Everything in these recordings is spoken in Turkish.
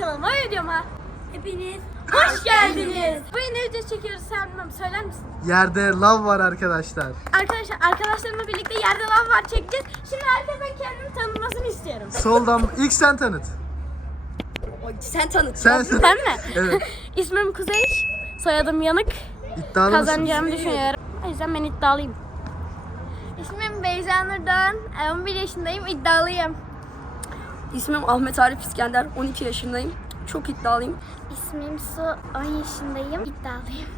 kanalıma videoma Hepiniz hoş geldiniz. Bugün ne video çekiyoruz sen bilmem söyler misin? Yerde lav var arkadaşlar. Arkadaşlar arkadaşlarımla birlikte yerde lav var çekeceğiz. Şimdi herkes ben kendimi tanıtmasını istiyorum. Soldan ilk sen tanıt. sen tanıt. Sen Ben mi? Evet. İsmim Kuzey, soyadım Yanık. İddialı mısın? Kazanacağımı düşünüyorum. O yüzden ben iddialıyım. İsmim Beyza Nur Doğan, 11 yaşındayım, iddialıyım. İsmim Ahmet Arif İskender. 12 yaşındayım. Çok iddialıyım. İsmim Su, 10 yaşındayım, iddialıyım.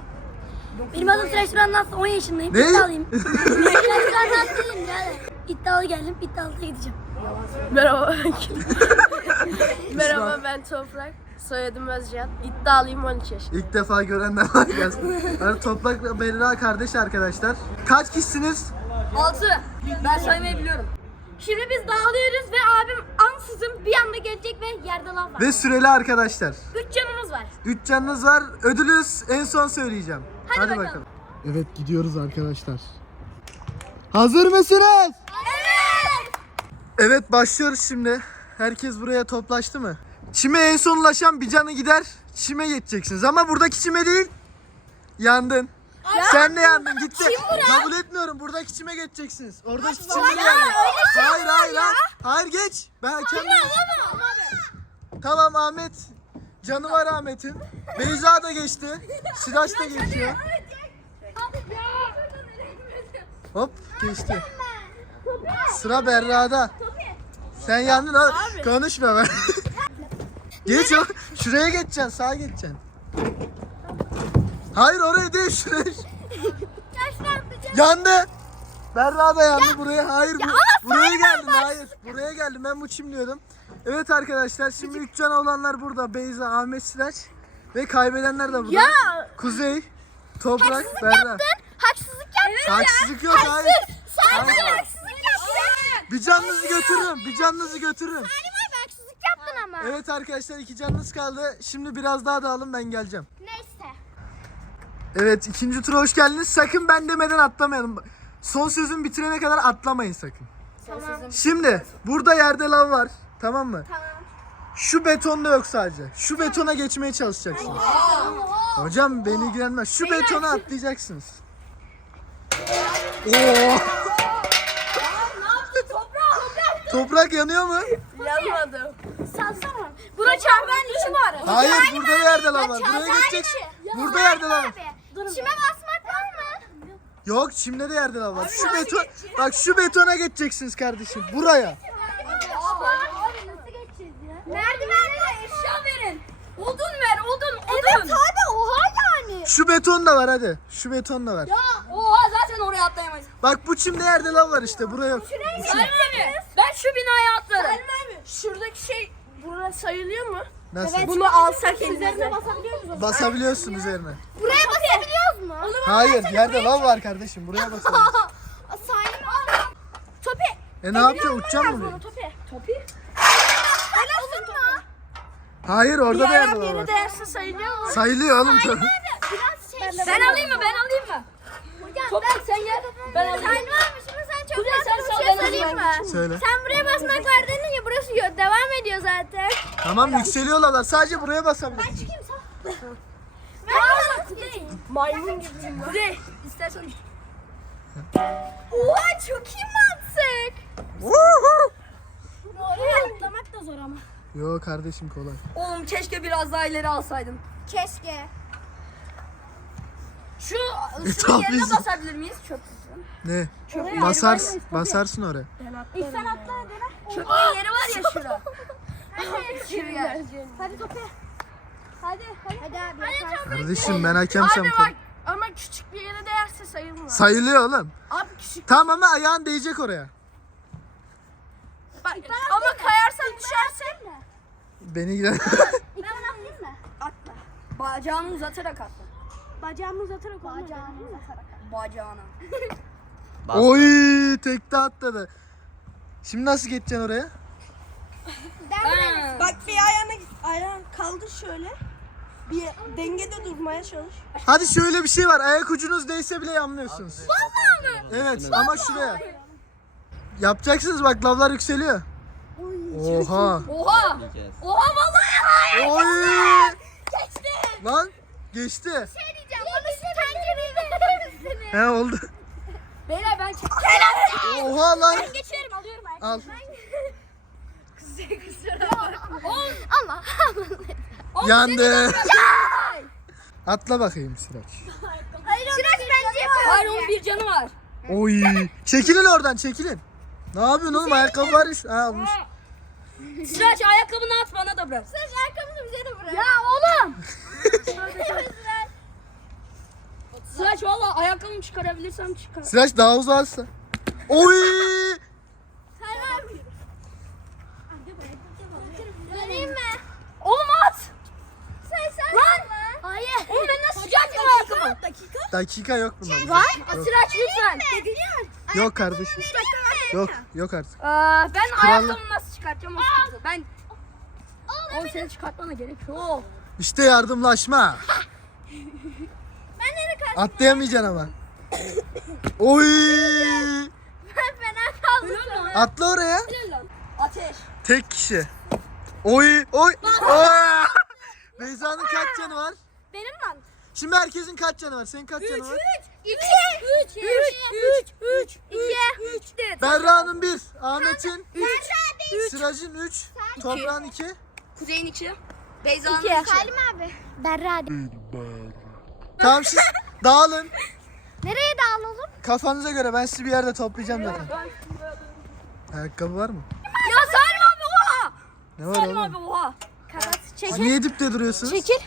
Benim adım Sıraç Duran Nasıl 10 yaşındayım. Ne? İddialıyım. Sıraç Duran Nasıl'yım yani. İddialı geldim. İddialı da gideceğim. Merhaba. Merhaba ben Toprak. Soyadım Özcan. İddialıyım 13 yaş. İlk defa görenler var gelsin. Yani Toprak Berra kardeş arkadaşlar. Kaç kişisiniz? 6. Ben saymayı biliyorum. Şimdi biz dağılıyoruz ve abim lav var. Ve süreli arkadaşlar. 3 canımız var. 3 canınız var. Ödülüz en son söyleyeceğim. Hadi bakalım. Evet gidiyoruz arkadaşlar. Hazır mısınız? Evet. Evet başlıyoruz şimdi. Herkes buraya toplaştı mı? Çime en son ulaşan bir canı gider. Çime geçeceksiniz ama buradaki çime değil. Yandın. Sen de yandın gitti. Kabul etmiyorum. Buradaki çime geçeceksiniz. Oradaki çime Ya, geldi. öyle Hayır hayır hayır. Hayır geç. Ben kendim. Tamam Ahmet. Canı var Ahmet'in. Beyza da geçti. Sıraç da geçiyor. Hop geçti. Sıra Berra'da. Sen yandın ha. Konuşma ben. Geç o. Şuraya geçeceksin. Sağa geçeceksin. Hayır oraya değil şuraya. Yandı. Berra da yandı buraya. Hayır bu, buraya geldim. Hayır. Buraya geldim. Ben bu çimliyordum. Evet arkadaşlar şimdi üç can olanlar burada. Beyza, Ahmet Sıraç ve kaybedenler de burada. Ya Kuzey, Toprak, Berra. haksızlık yaptın. Haksızlık yok hayır. Sen Hayır. haksızlık yaptın. Bir canınızı götürürüm. Bir canınızı götürürüm. Abi haksızlık yaptın ama. Evet arkadaşlar iki canınız kaldı. Şimdi biraz daha dağılın ben geleceğim. Neyse. Evet ikinci tura hoş geldiniz. Sakın ben demeden atlamayalım. Son sözümü bitirene kadar atlamayın sakın. Tamam. Şimdi burada yerde lav var. Tamam mı? Tamam. Şu betonda yok sadece. Şu betona geçmeye çalışacaksınız. Hocam beni ilgilenmez. Şu betona atlayacaksınız. Oo. Toprak yanıyor mu? Yanmadım. Salsana. Buna çarpmanın içi var. Hayır burada da yerde lav var. Buraya geçeceksin. Burada yerde lav var. Çime mı? Yok şimdi de yerde lav var. Şu beton bak şu betona geçeceksiniz kardeşim. Buraya. Merdivenle eşya verin. Odun ver odun odun. Evet abi oha yani. Şu beton da var hadi. Şu beton da var. Oha zaten oraya atlayamayız. Bak bu çimde yerde lav var işte. Buraya yok. Salim abi. Ben şu binaya atlarım. Şuradaki şey burası sayılıyor mu? Nasıl? Bunu alsak üzerine basabiliyor muyuz? Basabiliyorsun üzerine. Buraya basabiliyoruz mu? Hayır yerde lav var kardeşim. Buraya basabiliyorsun. Salim abi. Topi. E ne yapacaksın? Uçacaksın mı? buraya? Topi. Topi. Ben olsun mu? Hayır orada da yerde lav var. değerse sayılıyor mu? Sayılıyor oğlum. Biraz şey. Ben alayım mı? Ben alayım mı? Toprak sen gel. Ben alayım. Salim abi şimdi sen çok Kuzey, sen sal, bir ben şey söyleyeyim alayım. mi? Söyle. Sen buraya basmak var dedin ya burası yo- devam ediyor zaten. Tamam yükseliyor lavlar. Sadece buraya basabiliyorsun. Çıkayım sağ. Ver Kuzey. Maymun gibiyim. Kuzey. İstersen. Oha çok iyi mantık. Oraya atlamak da zor ama. Yo kardeşim kolay. Oğlum keşke biraz daha ileri alsaydım. Keşke. Şu şunun yerine tabii. basabilir miyiz? Çöp. Ne? Basarsın. Basarsın oraya. İlk sen atla hadi. Çöpün yeri var ya şura. Hadi. Şuraya. Hadi topu. Hadi hadi. Hadi abi. Hadi Kardeşim ben hakemsem Abi bak ama küçük bir yere değerse sayılmaz. Sayılıyor oğlum. Abi küçük. Tamam ama ayağın değecek oraya. Bak, ama kayarsan düşersen. Beni ilgilen. Ben atlayayım mı? Atla. Bacağını uzatarak atla. Bacağımı uzatarak Bacağımı uzatarak. Bacağına. Oy tekte atladı. Şimdi nasıl geçeceksin oraya? Bak. Bak bir ayağına ayağın kaldır şöyle. Bir dengede durmaya çalış. Hadi şöyle bir şey var. Ayak ucunuz değse bile yanmıyorsunuz. Evet ama şuraya. Yapacaksınız bak lavlar yükseliyor. Oha. Oha. Oha vallahi. Oy. Lan geçti. Şey diyeceğim. Bana şu tencereyi verir misiniz? He oldu. Beyler ben çek. Oha lan. Geçiyorum alıyorum ben. Al. Ama. Yandı. Atla bakayım Sıraç. Hayır Sıraç bence yapıyor. Hayır onun bir canı var. Oy. Çekilin oradan çekilin. Ne yapıyorsun oğlum ayakkabı var ya. Ha almış. Sıraç ayakkabını at bana da bırak. Sıraç ayakkabını bize de bırak. Ya oğlum. Sıraç valla ayakkabımı çıkarabilirsem çıkar. Sıraç daha uzarsa. Oy. Vereyim mi? Oğlum ben nasıl çıkartayım ayakkabımı? Dakika. Dakika yok bunda. Var. Sıraç lütfen. Yok kardeşim. Yok yok artık. Aa, ben Kral- ayakkabımı nasıl çıkartacağım o sıkıntı. Ben Oğlum seni çıkartmana gerek yok. İşte yardımlaşma. Ben nereye kaçtım? Atlayamayacaksın ama. Oy. Ben fena kaldım. Atla oraya. Ateş. Tek kişi. Oy oy. Beyza'nın kaç canı var? Benim lan. Şimdi herkesin kaç canı var? Senin kaç canı var? İki. Üç. Üç. Üç. Üç. İki. Üç. Berra'nın bir, Ahmet'in Üç. Sıracın 3, Toprağın 2. Kuzey'in iki. Beyza'nın İki. Salim abi. Berra. Tamam siz dağılın. Nereye dağılalım? Kafanıza göre ben sizi bir yerde toplayacağım zaten. Ayakkabı var mı? Ya Salim abi oha. Ne var Salim abi oğlum? oha. Kanat. Ha, Çekil. niye dipte duruyorsunuz? Çekil.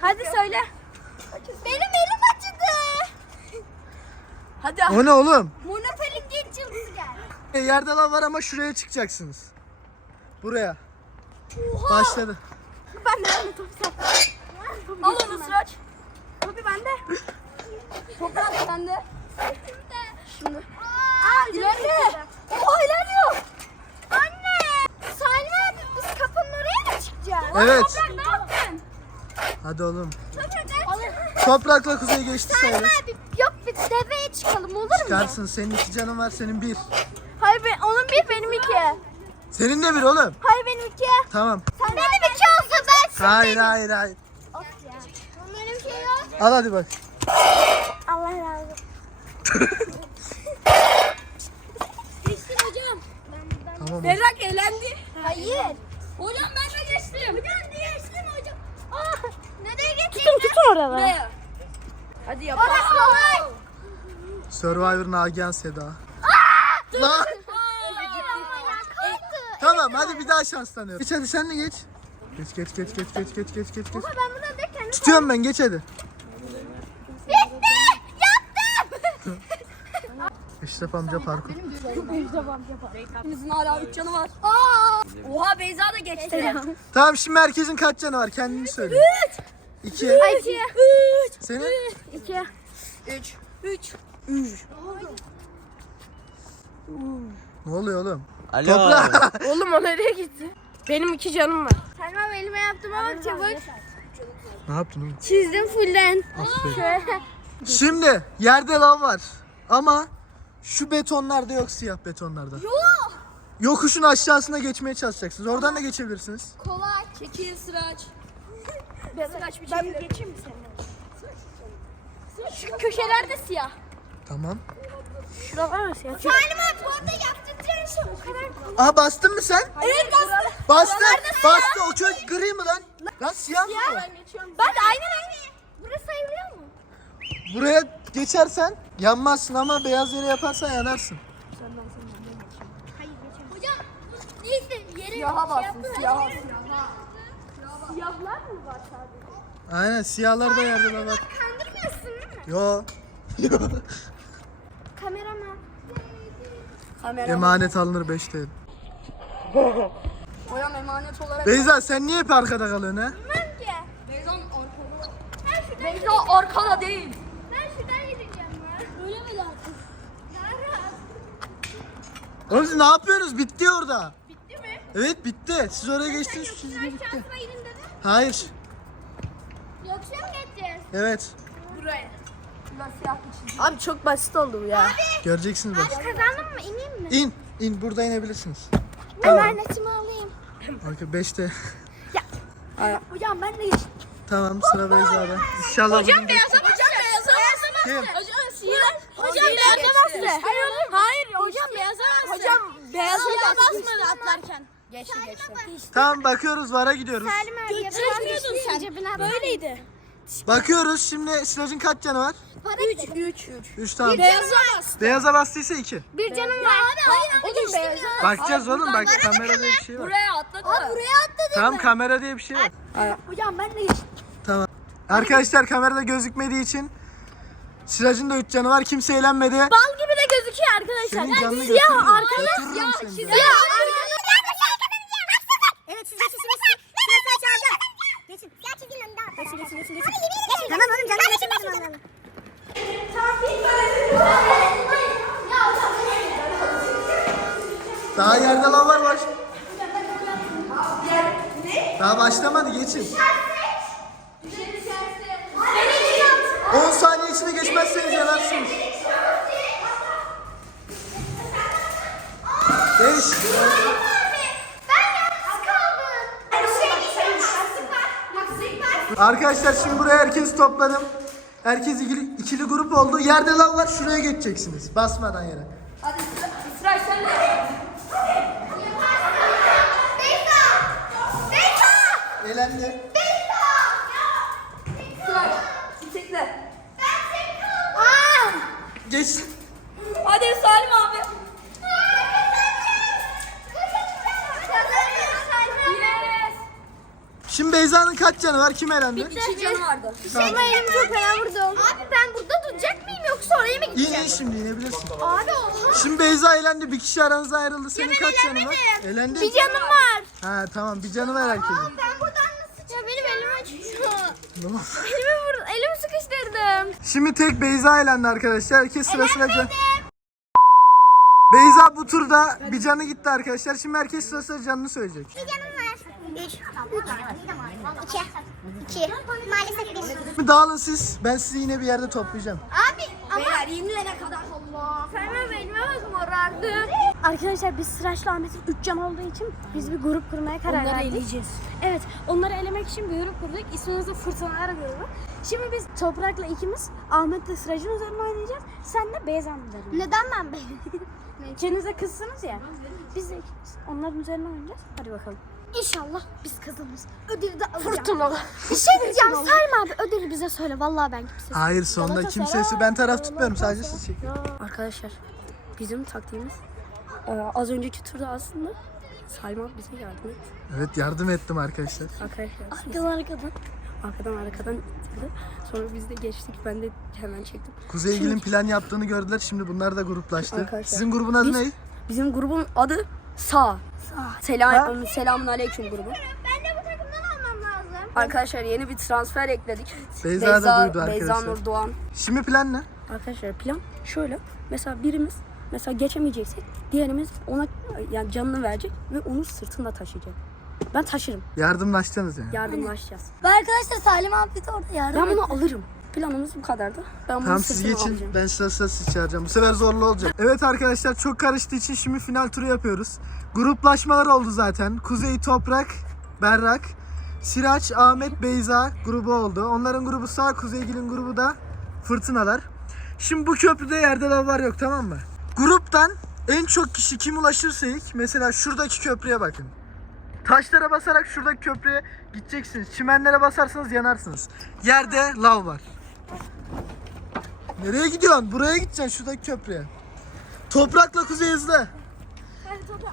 Hadi söyle. Benim elim acıdı. Hadi. O ne oğlum? Monopoly genç yıldızı geldi. E, yerde lav var ama şuraya çıkacaksınız. Buraya. Başladı. Ben de aynı top sattım. Al onu Sıraç. Topu bende. Toprak sende. Şimdi. Aa, ilerle. Oha ilerliyor. Anne. Salim abi biz kapının oraya mı çıkacağız? Evet. Toprak ne yaptın? Hadi oğlum. Toprakla kuzey geçti sayılır. abi yok bir deveye çıkalım olur mu? Çıkarsın. Senin iki canın var, senin bir. Hayır ben, onun bir benim iki. Senin de bir oğlum. Hayır benim iki. Tamam. benim iki olsa ben Hayır hayır hayır. Of ya. Onların şey yok. Al hadi bak. Allah razı olsun. Geçtim hocam. Tamam. Berrak eğlendi. Hayır. Hocam ben de geçtim. Hocam sen tut orada da. Hadi yapalım. Orası kolay. Survivor Nagihan Seda. Lan. Tamam hadi bir daha şanslanıyorum. Geç hadi sen de geç. Geç geç geç geç geç geç geç geç. Baba ben buradan da kendim. Tutuyorum ben geç hadi. Bitti. Yaptım. Eşref amca parkur. Eşref amca parkur. Bizim hala 3 canı var. Aa! Oha Beyza da geçti. Tamam şimdi merkezin kaç canı var kendini söyle. 3. İki. İki. Senin? İki. Üç. Üç. Ne oluyor oğlum? Alo. Toprak. Oğlum o nereye gitti? Benim iki canım var. Selma elime yaptım ama çabuk. ne yaptın oğlum? Çizdim fullen. Aferin. Şöyle. Şimdi yerde lav var. Ama şu betonlarda yok siyah betonlarda. Yok. Yokuşun aşağısına geçmeye çalışacaksınız. Oradan da geçebilirsiniz. Kolay. Çekil Sıraç. Bir Ben geçeyim mi seninle? Şu köşeler de siyah. Tamam. Şuralar mı siyah? Salim abi orada yaptıracağın şey o kadar kolay. Aha bastın mı sen? Evet bastı. Bastı. Bastı. O çocuk gri mi lan? Lan siyah mı o? Ben aynen aynen. Burası sayılıyor mu? Buraya geçersen yanmazsın ama beyaz yere yaparsan yanarsın. Hayır geçemem. Hocam neyse yeri Siyaha bastın siyaha. Siyahlar mı var sadece? Aynen siyahlar da yerde var. Kandırmıyorsun değil mi? Yo. Yo. Kameraman. Kamera. Emanet alınır 5 TL. Hocam emanet olarak. Beyza sen niye hep arkada kalıyorsun ha? Ben ki. Beyza'nın arkada. Ben şuradan Beyza arkada değil. Ben şuradan gideceğim ya. Öyle mi rahat. Oğlum siz ne yapıyorsunuz? Bitti orada. Bitti mi? Evet bitti. Siz oraya geçtiniz çizgi bitti. Hayır. Yoksa mı geçeceğiz? Evet. Buraya. Abi çok basit oldu bu ya. Göreceksiniz bak. Kazandın mı? İneyim mi? İn. İn. Burada inebilirsiniz. Emanetimi alayım. Arka 5'te. Hocam ben de geçtim. Tamam sıra Beyza'da. İnşallah hocam Hocam beyaza bastı. Kim? Hocam beyaza bastı. Hayır, hayır hocam beyaza bastı. Hocam beyaza basmadı atlarken. Geçti geçti. Tamam bakıyoruz VAR'a gidiyoruz. Salim abi Geçmiyordun sen. Cebine Böyleydi. Bakıyoruz şimdi Siracın kaç canı var? 3 3 3 tamam. Beyaza bas. Beyaza bastıysa 2. Bir canım var. Hayır Oğlum beyaza. Bakacağız oğlum bak kamera diye bir şey var. Buraya atladı. Buraya atladı. Tamam kamera diye bir şey var. Hocam ben de geçtim. Tamam. Arkadaşlar kamerada gözükmediği için Siracın da 3 canı var. Kimse eğlenmedi. Bal gibi de gözüküyor arkadaşlar. Senin canını siyah götürürüm. arkadaş de. siyah Evet Geçin geçin geçin. geçin. Geçin. Tamam oğlum canım geçin geçin. Daha yerde lav var baş. Daha başlamadı geçin. 10 saniye içinde geçmezseniz yanarsınız. 5 Arkadaşlar şimdi buraya herkes topladım. Herkes ikili, ikili grup oldu. Yerde lav var şuraya geçeceksiniz. Basmadan yere. Hadi sıra, sıra sen de. Eğlendi. Sıra. Çiçekle. Geç. Hadi Salim abi. Şimdi Beyza'nın kaç canı var? Kim elendi? İki canı vardı. Ama elim çok fena vurdu. Abi ben burada duracak mıyım yoksa oraya mı İn gideceğim? in şimdi inebilirsin. Abi oha. Şimdi Beyza elendi. Bir kişi aranızda ayrıldı. Senin ben kaç canı var? elenmedim. Elendi. Bir canım var. Ha tamam bir canı var herkesin. Ben buradan nasıl çıkacağım? Benim elim acıyor. Tamam. elimi vur, elimi sıkıştırdım. Şimdi tek Beyza elendi arkadaşlar. Herkes sırasına can. Beyza bu turda bir canı gitti arkadaşlar. Şimdi herkes sırasına canını söyleyecek. Bir canım var. Üç. İki. İki. Maalesef bir. Şimdi dağılın siz. Ben sizi yine bir yerde toplayacağım. Abi ama... Beyler yenilene kadar Allah. Fena elime bak morardı. Arkadaşlar biz Sıraç'la Ahmet'in 3 can olduğu için biz bir grup kurmaya karar Onları verdik. eleyeceğiz. Evet, onları elemek için bir grup kurduk. İsmimiz de Fırtınalar grubu. Şimdi biz Toprak'la ikimiz Ahmet'le Sıraç'ın üzerine oynayacağız. Sen de Beyza'nın üzerine. Neden ben Beyza? İkiniz de kızsınız ya. Biz de ikimiz onların üzerine oynayacağız. Hadi bakalım. İnşallah biz kazanırız. Ödülü de alacağım. Fırtınalı. Bir şey diyeceğim Salim abi ödülü bize söyle. Vallahi ben kimse. Hayır sonunda kimsesi ben taraf tutmuyorum sadece siz çekin. Arkadaşlar bizim taktiğimiz e, az önceki turda aslında Salim abi bize yardım etti. Evet yardım ettim arkadaşlar. Arkadaşlar siz- Arkadan arkadan. arkadan arkadan itildi. Sonra biz de geçtik. Ben de hemen çektim. Kuzeygil'in plan yaptığını gördüler. Şimdi bunlar da gruplaştı. Arkadaşlar, Sizin grubun adı biz- ne? Bizim grubun adı Sağ. Selam, selamun aleyküm grubu. Ben de bu takımdan almam lazım. Arkadaşlar yeni bir transfer ekledik. Beyza da duydu Beyza arkadaşlar. Nur Doğan. Şimdi plan ne? Arkadaşlar plan şöyle. Mesela birimiz mesela geçemeyeceksek diğerimiz ona yani canını verecek ve onu sırtında taşıyacak. Ben taşırım. Yardımlaşacaksınız yani. Yardımlaşacağız. Ve arkadaşlar Salim abi de orada yardım Ben bunu alırım. Planımız bu kadardı. Ben bunu Tamam siz geçin. alacağım. Ben sıra sıra sizi çağıracağım. Bu sefer zorlu olacak. Evet arkadaşlar çok karıştığı için şimdi final turu yapıyoruz. Gruplaşmalar oldu zaten. Kuzey Toprak, Berrak, Siraç, Ahmet, Beyza grubu oldu. Onların grubu sağ, Kuzeygil'in grubu da Fırtınalar. Şimdi bu köprüde yerde lav var yok tamam mı? Gruptan en çok kişi kim ulaşırsa ilk mesela şuradaki köprüye bakın. Taşlara basarak şuradaki köprüye gideceksiniz. Çimenlere basarsanız yanarsınız. Yerde lav var. Nereye gidiyorsun? Buraya gideceksin şuradaki köprüye. Toprakla kuzey hızlı.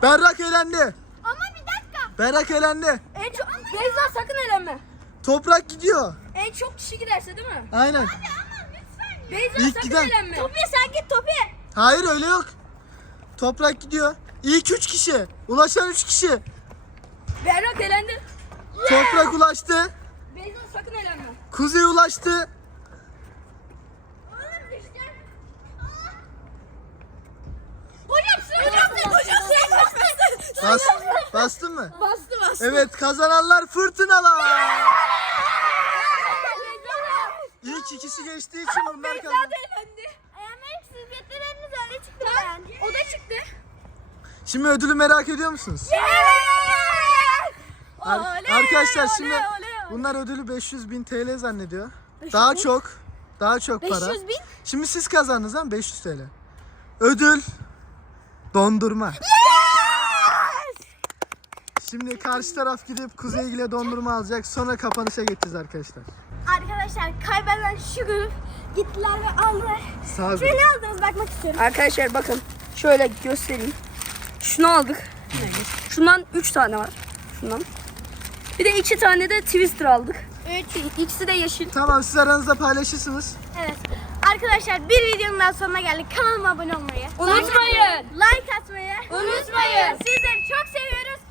Berrak elendi. Ama bir dakika. Berrak elendi. En çok Beyza sakın elenme. Toprak gidiyor. En çok kişi giderse değil mi? Aynen. Beyza İlk sakın giden. elenme. Topi sen git Topi. Hayır öyle yok. Toprak gidiyor. İlk 3 kişi. Ulaşan 3 kişi. Berrak elendi. Toprak ulaştı. Beyza sakın elenme. Kuzey ulaştı. Hocam hocam hocam Bas, bastın mı? Bastı bastı. Evet kazananlar fırtınalar. İlk ikisi geçtiği için bunlar kazandı. elendi. Ayağımın siz getireniz öyle çıktı ben. O da çıktı. Şimdi ödülü merak ediyor musunuz? Ar- Arkadaşlar şimdi bunlar ödülü 500 bin TL zannediyor. Daha çok. Daha çok para. 500 bin. Şimdi siz kazandınız lan 500 TL. Ödül dondurma. Şimdi karşı taraf gidip Kuzey ile dondurma alacak. Sonra kapanışa geçeceğiz arkadaşlar. Arkadaşlar kaybeden şu grup gittiler ve aldılar. Sağ olun. Size ne aldınız bakmak istiyorum. Arkadaşlar bakın şöyle göstereyim. Şunu aldık. Şundan 3 tane var. Şundan. Bir de 2 tane de Twister aldık. İkisi de yeşil. Tamam siz aranızda paylaşırsınız. Evet. Arkadaşlar bir videonun daha sonuna geldik. Kanalıma abone olmayı, Unutmayın. like atmayı Unutmayın. Sizleri çok seviyoruz.